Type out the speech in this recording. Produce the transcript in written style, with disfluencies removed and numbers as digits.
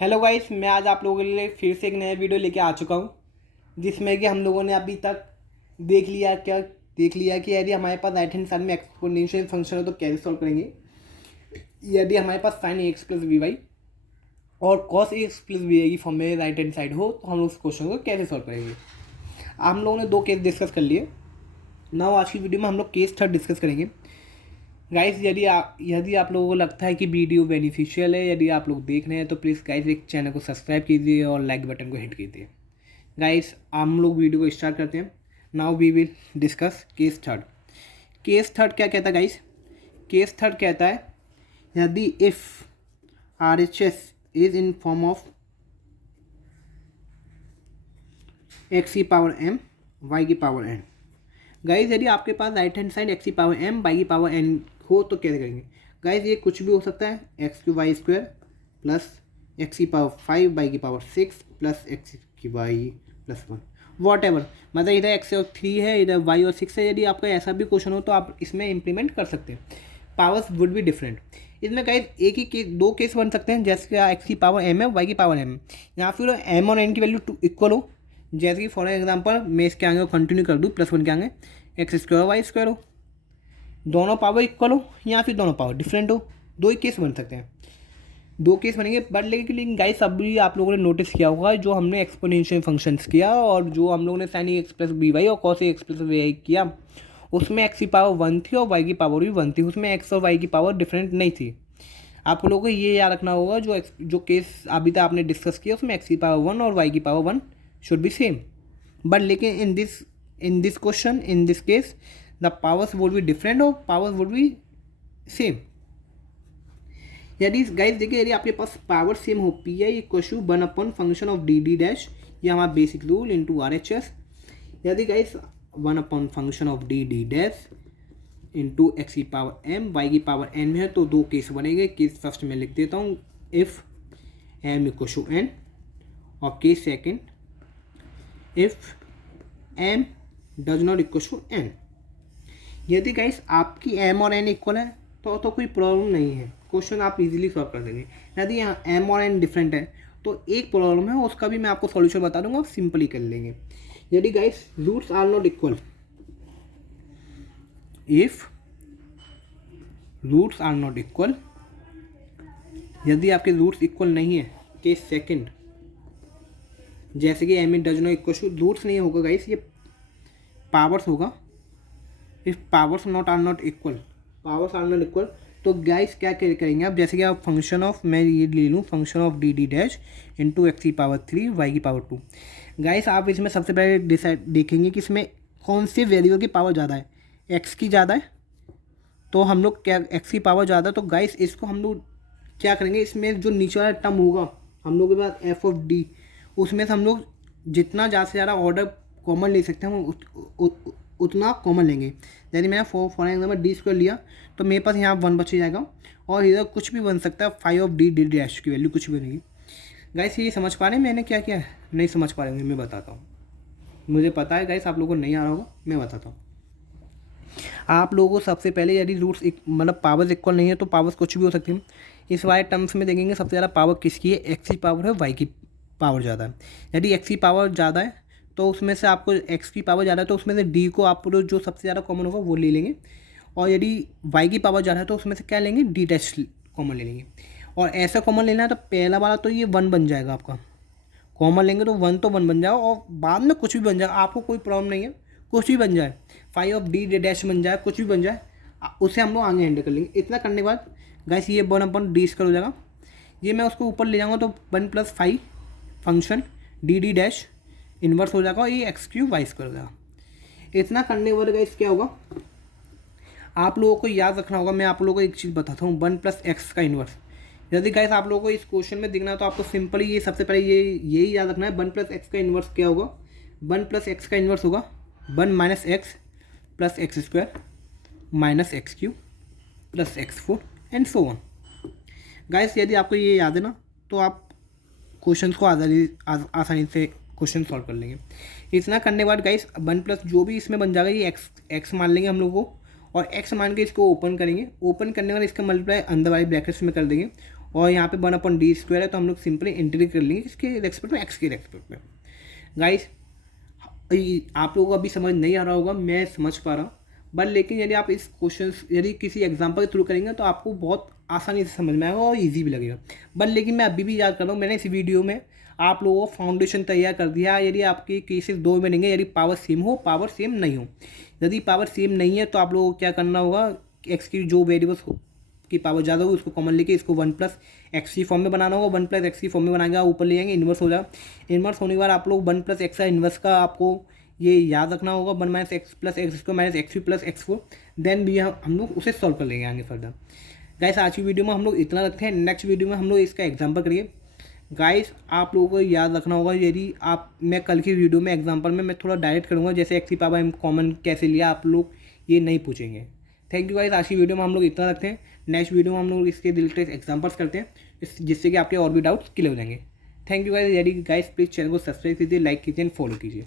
Hello guys, मैं आज आप लोगों के लिए फिर से एक नया वीडियो लेके आ चुका हूँ जिसमें कि हम लोगों ने अभी तक देख लिया कि यदि हमारे पास राइट हैंड साइड में एक्सपोनेंशियल फंक्शन हो तो कैसे सॉल्व करेंगे। यदि हमारे पास sine x plus b y और cos x plus b y की फॉर्म में राइट हैंड साइड हो तो हम उस क्वेश्चन को कैसे सॉल्व करेंगे। हम लोगों ने दो केस डिस्कस कर लिए। नाउ आज की वीडियो में हम लोग केस थर्ड डिस्कस करेंगे। गाइस, यदि आप लोगों को लगता है कि वीडियो बेनिफिशियल है, यदि आप लोग देख रहे हैं तो प्लीज़ गाइस एक चैनल को सब्सक्राइब कीजिए और लाइक बटन को हिट कीजिए। गाइस, हम लोग वीडियो को स्टार्ट करते हैं। Now we will discuss case third. Case third क्या कहता है गाइस? केस थर्ड कहता है यदि if R H S is in form of X की पावर एम वाई की पावर एन। गाइज, यदि आपके पास राइट हैंड साइड एक्स की पावर एम वाई की पावर एन हो तो कैसे करेंगे। गाइज, ये कुछ भी हो सकता है, एक्स की वाई स्क्वायर प्लस एक्स की पावर 5 वाई की पावर 6 प्लस एक्स की वाई प्लस 1, वॉट एवर। मतलब इधर एक्स और 3 है, इधर वाई और 6 है। यदि आपका ऐसा भी क्वेश्चन हो तो आप इसमें इम्प्लीमेंट कर सकते हैं। Powers would be different. इसमें गाइज एक ही केस, दो केस बन सकते हैं, जैसे एक्स की पावर एम है वाई की पावर एम है, या फिर एम और एन की वैल्यू इक्वल हो। जैसे कि फॉर एग्जांपल मैं इसके आगे कंटिन्यू कर दूँ, +1 के आगे एक्स स्क्वायर वाई स्क्वायर हो, दोनों पावर इक्वल हो, या फिर दोनों पावर डिफरेंट हो। दो ही केस बन सकते हैं, दो केस बनेंगे। बट लेकिन गाइस अभी आप लोगों ने नोटिस किया होगा, जो हमने एक्सपोनेंशियल फंक्शंस किया और जो हम लोगों ने sine x plus b y और cos x plus b y किया, उसमें एक्स की पावर 1 थी और वाई की पावर भी 1 थी। उसमें एक्स और वाई की पावर डिफरेंट नहीं थी। आप लोगों को ये याद रखना होगा, जो केस अभी तक आपने डिस्कस किया उसमें एक्स की पावर 1 और वाई की power 1 should be same. But लेकिन in this question, in this case, the powers would be different और पावर्स वुड बी सेम। यदि गाइस देखिए, यदि आपके पास पावर सेम हो, P I equal to 1 function of D D dash, ये हमारा basic rule into R H S. यदि guys 1 function of D D dash into x की पावर एम वाई की पावर एन में है तो दो केस बनेंगे। केस फर्स्ट में लिख देता हूँ, if m equal to n, और case second if m does not equal to n. यदि गाइस आपकी एम और एन इक्वल है तो कोई प्रॉब्लम नहीं है, क्वेश्चन आप इजीली सॉल्व कर देंगे। यदि यहाँ एम और एन डिफरेंट है तो एक प्रॉब्लम है, उसका भी मैं आपको सॉल्यूशन बता दूंगा, आप सिंपली कर लेंगे। यदि guys roots are not equal, if roots are not equal, यदि आपके रूट्स इक्वल नहीं है, केस सेकंड, जैसे कि M N does not equal to, roots नहीं होगा गाइस, ये पावर्स होगा। If powers not are not equal, powers are not equal, तो गाइस क्या करेंगे आप, जैसे कि आप फंक्शन ऑफ, मैं ये ले लूँ function of D D dash into x की पावर 3 वाई की पावर 2। गाइस आप इसमें सबसे पहले डिसाइड देखेंगे कि इसमें कौन सी वेरिएबल की पावर ज़्यादा है। एक्स की ज़्यादा है तो हम लोग क्या, एक्स की पावर ज़्यादा है तो गाइस इसको हम लोग क्या करेंगे, इसमें जो नीचे वाला टर्म होगा हम लोग के पास एफ ऑफ डी, उसमें से हम लोग जितना ज़्यादा से ज़्यादा ऑर्डर कॉमन ले सकते हैं हम उतना कॉमन लेंगे। यदि मैंने फॉर एग्जाम्पल डी स्क्वायर लिया तो मेरे पास यहाँ 1 बच जाएगा, और इधर कुछ भी बन सकता है, 5 ऑफ डी डी डैश की वैल्यू कुछ भी बनेगी। गाइस ये समझ पा रहे हैं मैंने क्या किया है? नहीं समझ पा रहे होंगे, मैं बताता हूँ। मुझे पता है गाइस आप लोगों को नहीं आ रहा होगा, मैं बताता हूँ। आप लोगों को सबसे पहले यदि रूट्स मतलब पावर्स इक्वल नहीं है तो पावर्स कुछ भी हो सकती हैं। इस वाले टर्म्स में देखेंगे सबसे ज़्यादा पावर किसकी है, एक्स की पावर है, वाई की पावर ज़्यादा है। यदि एक्स की पावर ज़्यादा है तो उसमें से आपको, एक्स की पावर ज़्यादा है तो उसमें से डी को आप जो सबसे ज़्यादा कॉमन होगा वो ले लेंगे, और यदि वाई की पावर ज़्यादा है तो उसमें से क्या लेंगे, डी डैश कॉमन ले लेंगे। और ऐसा कॉमन लेना है तो पहला वाला तो ये 1 बन जाएगा आपका, कॉमन लेंगे तो 1 तो 1 बन जाएगा, और बाद में कुछ भी बन जाएगा, आपको कोई प्रॉब्लम नहीं है, कुछ भी बन जाए, 5 ऑफ डी डैश बन जाए, कुछ भी बन जाए, उसे हम लोग आगे हैंडल कर लेंगे। इतना करने के बाद गाइस ये 1/डी स्क्वायर हो जाएगा, ये मैं उसको ऊपर ले जाऊँगा तो 1 + 5 function D D dash inverse हो जाएगा, और ये एक्स क्यूब वाई स्क्वायर हो जाएगा। इतना करने के बाद गाइस क्या होगा, आप लोगों को याद रखना होगा, मैं आप लोगों को एक चीज़ बताता हूँ, 1 + x का इन्वर्स। यदि गाइस आप लोगों को इस क्वेश्चन में दिखना है तो आपको सिंपली ये सबसे पहले यही याद रखना है, 1 + x का इन्वर्स क्या होगा, 1 + x का इन्वर्स होगा 1 - x + x² - x³ + x4 and so on. Guys यदि आपको ये याद है ना तो आप क्वेश्चन को आसानी से क्वेश्चन सॉल्व कर लेंगे। इतना करने के बाद गाइस 1 + जो भी इसमें बन जाएगा, ये x मान लेंगे हम लोग को, और x मान के इसको ओपन करेंगे। ओपन करने के बाद इसका मल्टीप्लाई अंदर वाले ब्रैकेट्स में कर देंगे, और यहाँ पे 1/d² है, तो हम लोग सिंपली इंटीग्रेट कर लेंगे इसके रेस्पेक्ट में, एक्स के रेस्पेक्ट में। गाइस आप लोगों को अभी समझ नहीं आ रहा होगा, मैं समझ पा रहा हूँ, बट लेकिन यदि आप इस क्वेश्चन यदि किसी एग्जाम्पल के थ्रू करेंगे तो आपको बहुत आसानी से समझ में आएगा और ईजी भी लगेगा। बट लेकिन मैं अभी भी याद कर रहा हूँ, मैंने इस वीडियो में आप लोगों को फाउंडेशन तैयार कर दिया। यदि आपके केसेस दो में बनेंगे, यदि पावर सेम हो, पावर सेम नहीं हो। यदि पावर सेम नहीं है तो आप लोगों को क्या करना होगा, एक्स की जो वेरिएबल्स की पावर ज़्यादा होगी उसको कॉमन लेके इसको 1+x की फॉर्म में बनाना होगा। 1+x की फॉर्म में बनाएगा, ऊपर ले जाएंगे, इन्वर्स हो जाएगा। इन्वर्स होने के बाद आप लोग 1+x का इन्वर्स का आपको ये याद रखना होगा, 1 - x + x² - x3 + x4। Then भी हम लोग उसे सॉल्व कर लेंगे आगे फर्दर। गाइस आज की वीडियो में हम लोग इतना रखते हैं, नेक्स्ट वीडियो में हम लोग इसका एग्जाम्पल करिए। गाइस आप लोगों को याद रखना होगा, यदि आप मैं कल की वीडियो में एग्जांपल में मैं थोड़ा डायरेक्ट करूँगा, जैसे x की पावर m कॉमन कैसे लिया, आप लोग ये नहीं पूछेंगे। थैंक यू गाइस, आज की वीडियो में हम लोग इतना रखते हैं। नेक्स्ट वीडियो में हम लोग इसके रिलेटेड एग्जांपल्स करते हैं, जिससे कि आपके और भी डाउट्स क्लियर हो जाएंगे। Thank you guys. यदि गाइस प्लीज़ चैनल को सब्सक्राइब कीजिए, लाइक कीजिए एंड फॉलो कीजिए।